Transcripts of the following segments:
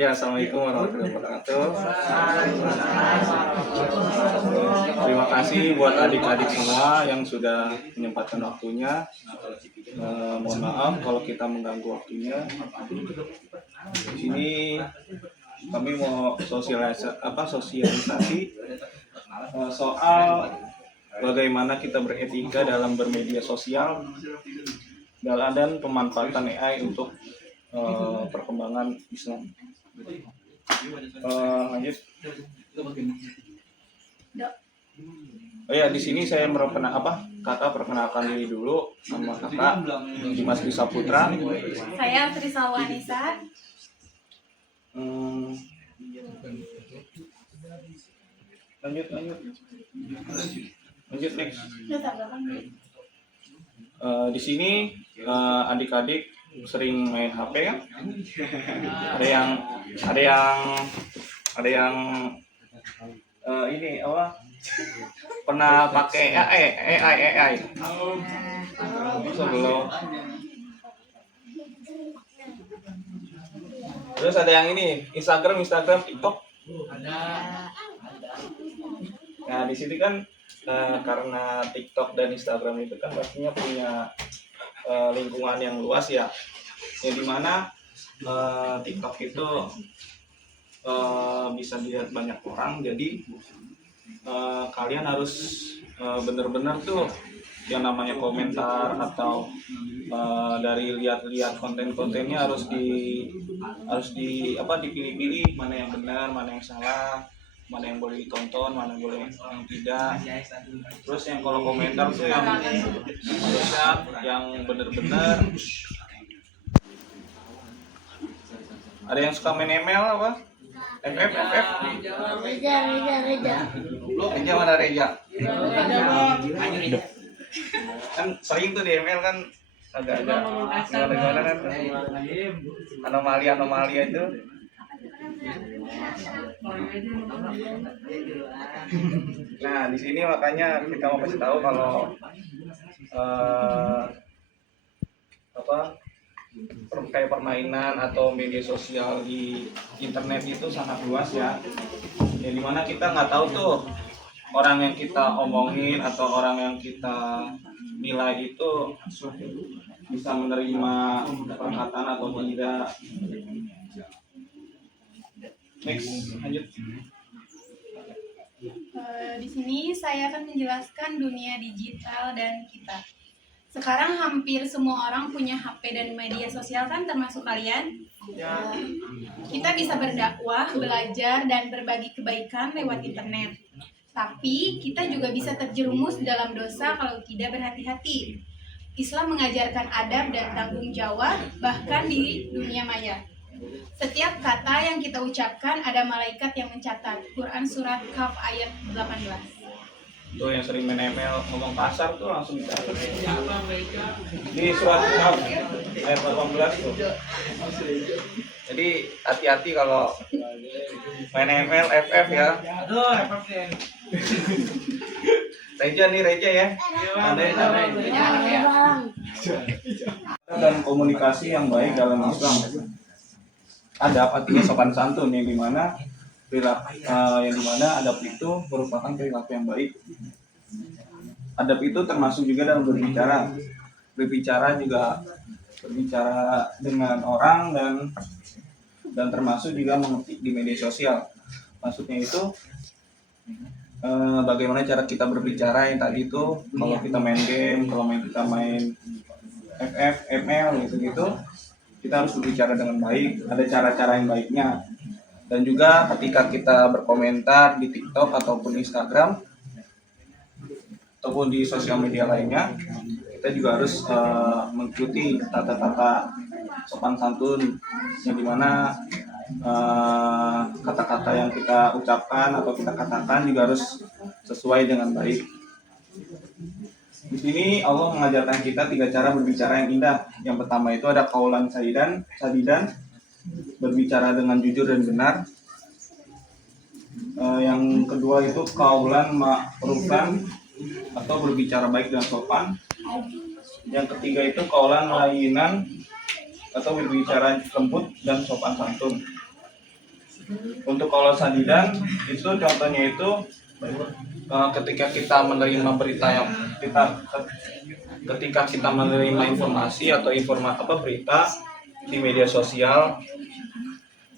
Ya, assalamualaikum warahmatullahi wabarakatuh. Terima kasih buat adik-adik semua yang sudah menyempatkan waktunya. Mohon maaf kalau kita mengganggu waktunya. Di sini kami mau sosialisasi soal bagaimana kita beretika dalam bermedia sosial dan pemanfaatan AI untuk perkembangan Islam. Lanjut. Oh ya, di sini saya kakak perkenalkan diri dulu. Nama kakak Dimas Bisa Putra. Saya Trisal Wanisa. Lanjut next. Di sini adik-adik sering main HP kan? Ada yang ini apa? Pernah pakai AI. Sebelum. Terus ada yang ini Instagram, TikTok. Nah di sini kan karena TikTok dan Instagram itu kan pastinya punya lingkungan yang luas ya, yang dimana TikTok itu bisa dilihat banyak orang. Jadi kalian harus benar-benar tuh yang namanya komentar atau dari lihat-lihat konten-kontennya harus dipilih-pilih mana yang benar, mana yang salah, mana yang boleh ditonton, mana yang boleh yang tidak. Terus yang kalau komentar tuh yang harusnya yang benar-benar. Ada yang suka main ML apa? FF. Reja mana Reja? Kan sering tuh di ML kan agak-agak gimana kan anomali itu. Nah di sini makanya kita mau kasih tahu kalau kayak permainan atau media sosial di internet itu sangat luas ya. Ya dimana kita nggak tahu tuh orang yang kita omongin atau orang yang kita nilai itu bisa menerima perkataan atau tidak. Next, lanjut. Di sini saya akan menjelaskan dunia digital dan kita. Sekarang hampir semua orang punya HP dan media sosial kan, termasuk kalian. Kita bisa berdakwah, belajar, dan berbagi kebaikan lewat internet. Tapi kita juga bisa terjerumus dalam dosa kalau tidak berhati-hati. Islam mengajarkan adab dan tanggung jawab bahkan di dunia maya. Setiap kata yang kita ucapkan ada malaikat yang mencatat. Quran Surat Kahf ayat 18. Tuh yang sering main ML ngomong kasar tuh langsung dicatat. Di Surat Kahf ayat 18 tuh. Jadi hati-hati kalau main ML FF ya. Aduh, FF ya. Reja ya. Dan komunikasi yang baik dalam Islam. Adab artinya sopan santun yang dimana adab itu merupakan perilaku yang baik. Adab itu termasuk juga dalam berbicara. Berbicara juga berbicara dengan orang dan termasuk juga mengetik di media sosial. Maksudnya itu bagaimana cara kita berbicara yang tadi itu kalau kita main game, kita main FF, ML gitu, kita harus berbicara dengan baik. Ada cara-cara yang baiknya. Dan juga ketika kita berkomentar di TikTok ataupun Instagram ataupun di sosial media lainnya, kita juga harus mengikuti tata-tata sopan santun yang dimana kata-kata yang kita ucapkan atau kita katakan juga harus sesuai dengan baik. Di sini Allah mengajarkan kita 3 cara berbicara yang indah. Yang pertama itu ada qaulan sadidan, berbicara dengan jujur dan benar. Yang kedua itu qaulan ma'rufan atau berbicara baik dan sopan. Yang ketiga itu qaulan layyinan atau berbicara lembut dan sopan santun. Untuk kaulan sadidan itu contohnya itu ketika kita menerima berita yang ketika kita menerima informasi atau berita di media sosial,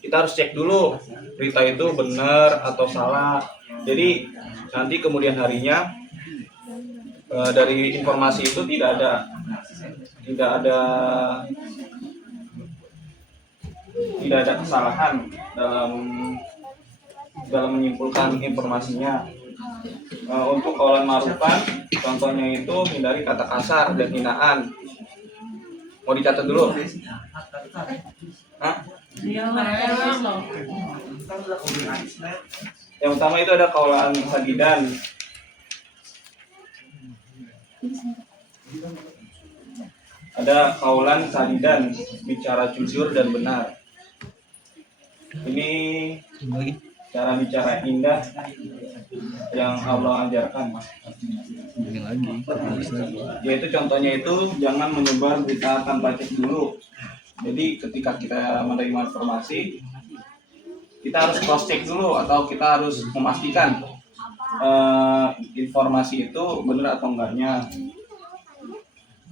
kita harus cek dulu berita itu benar atau salah. Jadi nanti kemudian harinya dari informasi itu tidak ada kesalahan dalam menyimpulkan informasinya. Untuk kaulan ma'rufan, contohnya itu hindari kata kasar dan hinaan. Mau dicatat dulu? Hah? Yang utama itu ada kaulan sadidan. Ada kaulan sadidan, bicara jujur dan benar. Ini cara bicara indah yang Allah ajarkan. Yaitu contohnya itu jangan menyebar berita tanpa cek dulu. Jadi ketika kita menerima informasi, kita harus cross check dulu atau kita harus memastikan informasi itu benar atau enggaknya.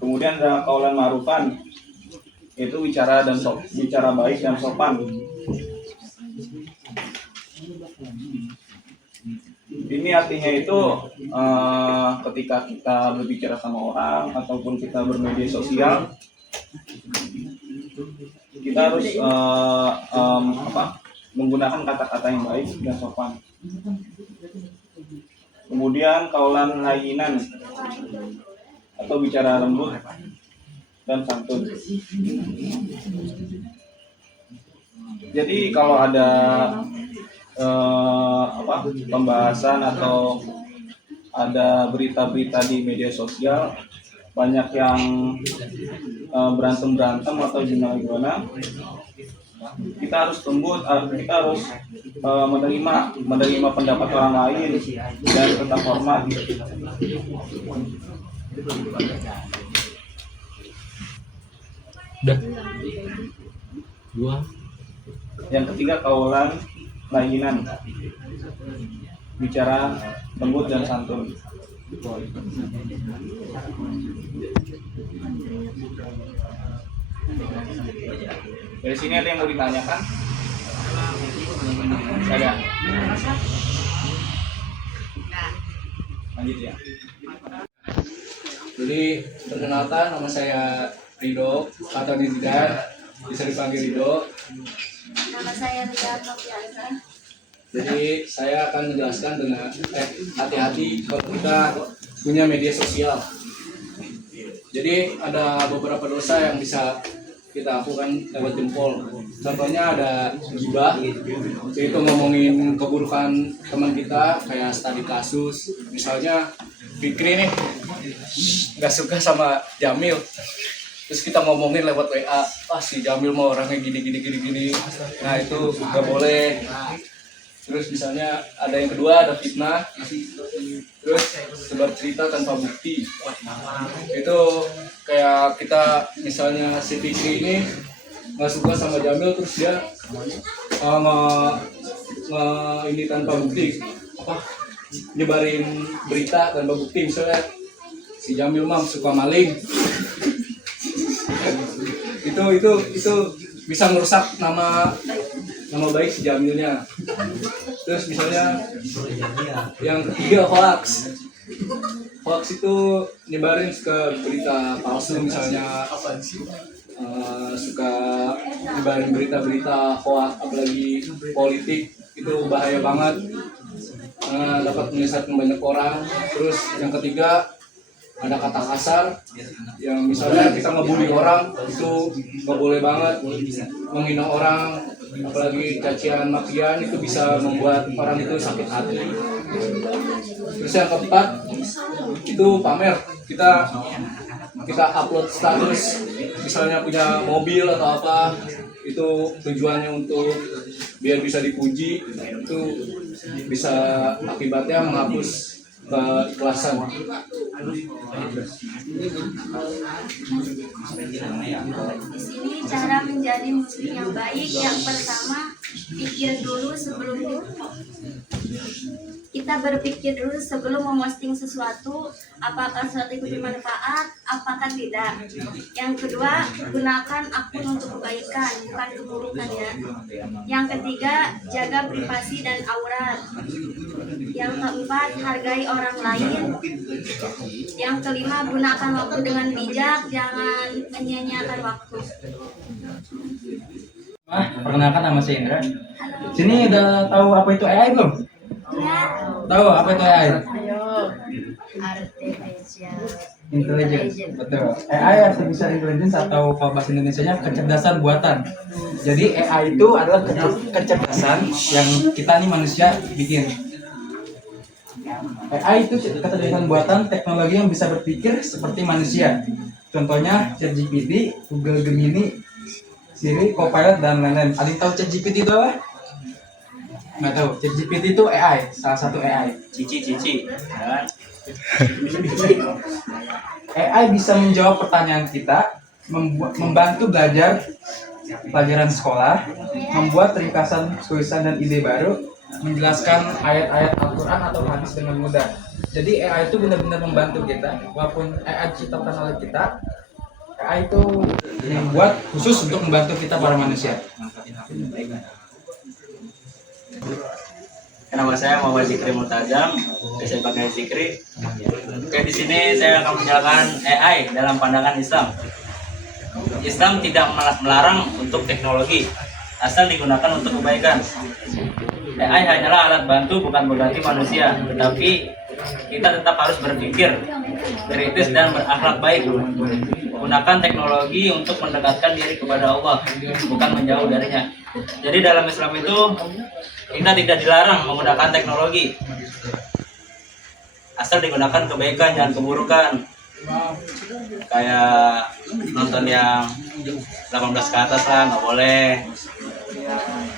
Kemudian ada kaulan ma'rufan, itu bicara baik dan sopan. Ini artinya itu ketika kita berbicara sama orang ataupun kita bermedia sosial, kita harus menggunakan kata-kata yang baik dan sopan. Kemudian kaulan layyinan atau bicara lembut dan santun. Jadi kalau ada pembahasan atau ada berita-berita di media sosial, banyak yang berantem atau gimana, kita harus lembut, kita harus menerima pendapat orang lain dan tetap hormat. Dua. Yang ketiga kaulan layyinan, bicara lembut dan santun. Dari sini ada yang mau ditanyakan? Ada. Lanjut ya. Jadi perkenalkan, nama saya Rido atau Dinda, bisa dipanggil Rido. Nama saya Ria Noviansa. Jadi saya akan menjelaskan dengan hati-hati kalau kita punya media sosial. Jadi ada beberapa dosa yang bisa kita lakukan lewat jempol. Contohnya ada gibah, yaitu ngomongin keburukan teman kita, kayak studi kasus. Misalnya Fikri nih nggak suka sama Jamil, terus kita ngomongin lewat WA, si Jamil mau orangnya gini. Nah itu nggak boleh. Terus misalnya ada yang kedua, ada fitnah, terus sebar cerita tanpa bukti. Itu kayak kita misalnya si Fikri ini nggak suka sama Jamil, terus dia ini tanpa bukti, nyebarin berita tanpa bukti. Misalnya si Jamil suka maling, itu bisa merusak nama baik si Jamilnya. Terus misalnya yang ketiga hoax itu nyebarin suka berita palsu, misalnya suka nyebarin berita hoax, apalagi politik, itu bahaya banget, dapat menyesatkan banyak orang. Terus yang ketiga ada kata kasar, yang misalnya kita ngebully orang, itu nggak boleh banget. Menghina orang, apalagi cacian makian, itu bisa membuat orang itu sakit hati. Terus yang keempat itu pamer, kita upload status, misalnya punya mobil atau apa, itu tujuannya untuk biar bisa dipuji, itu bisa akibatnya menghapus keikhlasan. Di sini cara menjadi muslim yang baik, yang pertama berpikir dulu sebelum memposting sesuatu, apakah sesuatu itu bermanfaat, apakah tidak. Yang kedua, gunakan akun untuk kebaikan, bukan keburukan ya. Yang ketiga, jaga privasi dan aurat. Yang keempat, hargai orang lain. Yang kelima, gunakan waktu dengan bijak, jangan menyia-nyiakan waktu. Perkenalkan, nama saya Indra. Sini udah tahu apa itu AI belum? Ya. Tahu apa itu AI? Artificial Intelligence. Betul. AI artificial intelligence atau kalau bahasa Indonesianya kecerdasan buatan. Jadi AI itu adalah kecerdasan yang kita nih manusia bikin. AI itu kecerdasan buatan teknologi yang bisa berpikir seperti manusia. Contohnya ChatGPT, Google Gemini, Siri, Copilot, dan lain-lain. Ada yang tahu ChatGPT itu apa? Nggak tahu. ChatGPT itu AI, salah satu AI. Cici. AI bisa menjawab pertanyaan kita, membantu belajar pelajaran sekolah, membuat ringkasan tulisan dan ide baru, menjelaskan ayat-ayat Al-Quran atau hadis dengan mudah. Jadi AI itu benar-benar membantu kita, walaupun AI diciptakan oleh kita, AI itu dibuat khusus untuk membantu kita para manusia. Nama saya Muhammad Zikri Murtazam, saya pakai Zikri. Oke, di sini saya akan menjelaskan AI dalam pandangan Islam. Islam tidak melarang untuk teknologi, asal digunakan untuk kebaikan. AI hanyalah alat bantu, bukan mengganti manusia, tetapi kita tetap harus berpikir kritis dan berakhlak baik. Gunakan teknologi untuk mendekatkan diri kepada Allah, bukan menjauh darinya. Jadi dalam Islam itu kita tidak dilarang menggunakan teknologi, asal digunakan kebaikan, jangan keburukan. Kayak nonton yang 18 ke atas lah, nggak boleh.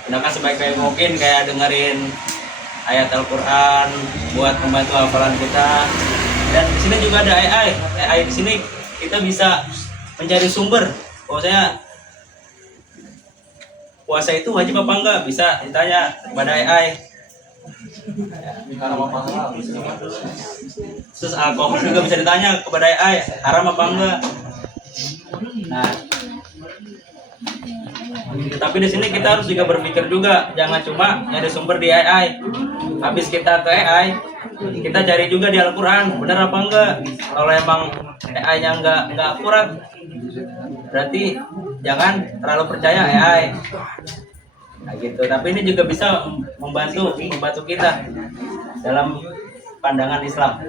Gunakan sebaik-baik mungkin, kayak dengerin ayat Al-Quran buat membantu hafalan kita. Dan di sini juga ada AI. AI di sini kita bisa mencari sumber. Bahwasanya puasa itu wajib apa enggak, bisa ditanya kepada AI. Terus alkohol juga bisa ditanya kepada AI, haram apa enggak. Nah, tapi di sini kita harus juga berpikir juga, jangan cuma nyari sumber di AI. Habis kita ke AI, kita cari juga di Al-Quran, benar apa enggak. Kalau emang AI-nya enggak akurat, berarti jangan terlalu percaya AI. Nah gitu. Tapi ini juga bisa membantu kita dalam pandangan Islam.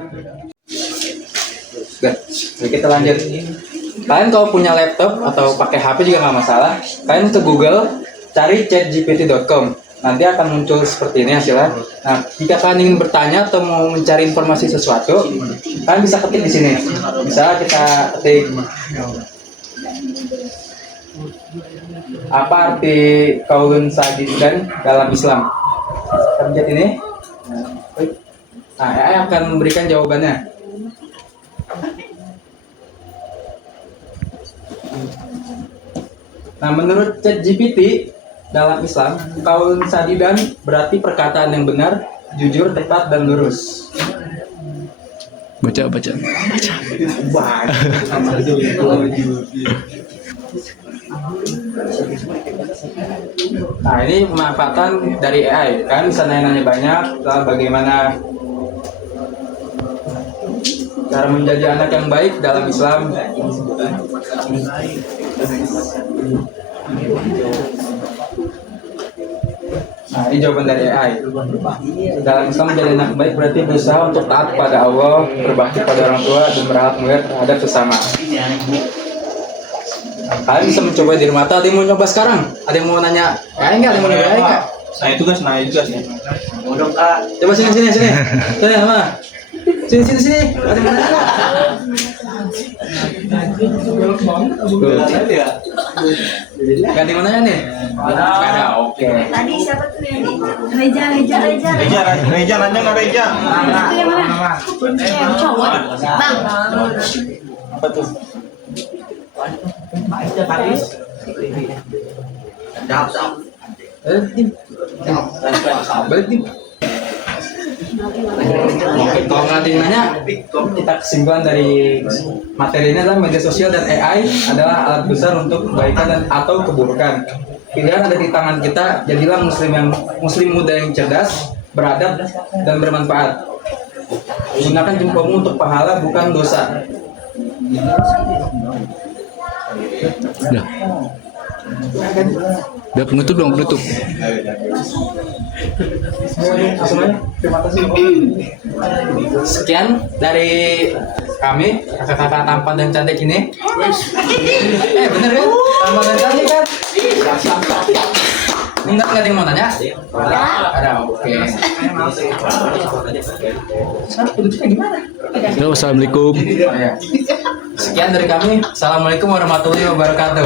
Oke, kita lanjut. Kalian kalau punya laptop atau pakai HP juga nggak masalah. Kalian ke Google, cari chatgpt.com. Nanti akan muncul seperti ini hasilnya. Nah, jika kalian ingin bertanya atau mau mencari informasi sesuatu, kalian bisa ketik di sini. Bisa kita ketik apa arti qaulun sadidan dalam Islam. Kita pencet ini. Nah, AI akan memberikan jawabannya. Nah, menurut ChatGPT dalam Islam, qaulun sadidan berarti perkataan yang benar, jujur, tepat, dan lurus. Baca. Nah, ini pemanfaatan dari AI. Kalian bisa nanya-nanya banyak soal bagaimana cara menjadi anak yang baik dalam Islam. Nah, ini jawaban dari AI. Dalam Islam menjadi anak baik berarti berusaha untuk taat pada Allah, berbakti pada orang tua, dan berakhlak mulia terhadap sesama. Kalian bisa mencoba di rumah. Ada yang mau nyoba sekarang? Ada yang mau nanya AI nggak? Ada yang mau nyoba AI nggak? Nah tugas ya. Udah Kak. Coba sini. Sini apa? Sini. Ada yang mau nanya nggak? Ganti mau nanya nih? Ada. Oke. Tadi siapa tuh yang di Reja. Reja nanya nggak Reja? Itu yang mana? Yang cowok. Bang. Apa tuh? Balik nih. Kalau nggak ada yang nanya, kita kesimpulan dari materi ini adalah media sosial dan AI adalah alat besar untuk kebaikan dan atau keburukan. Pilihan ada di tangan kita. Jadilah muslim muda yang cerdas, beradab dan bermanfaat. Gunakan jempolmu untuk pahala bukan dosa. Udah. Udah penutup dong, penutup. Semuanya, terima kasih. Sekian dari kami, kakak-kakak tampan dan cantik ini. Bener kan? Tampan dan cantik kan? Enggak ada yang mau tanya? Ada, oke. Sekarang penutupnya gimana? Halo, assalamualaikum. Oh, ya. Sekian dari kami. Assalamualaikum warahmatullahi wabarakatuh.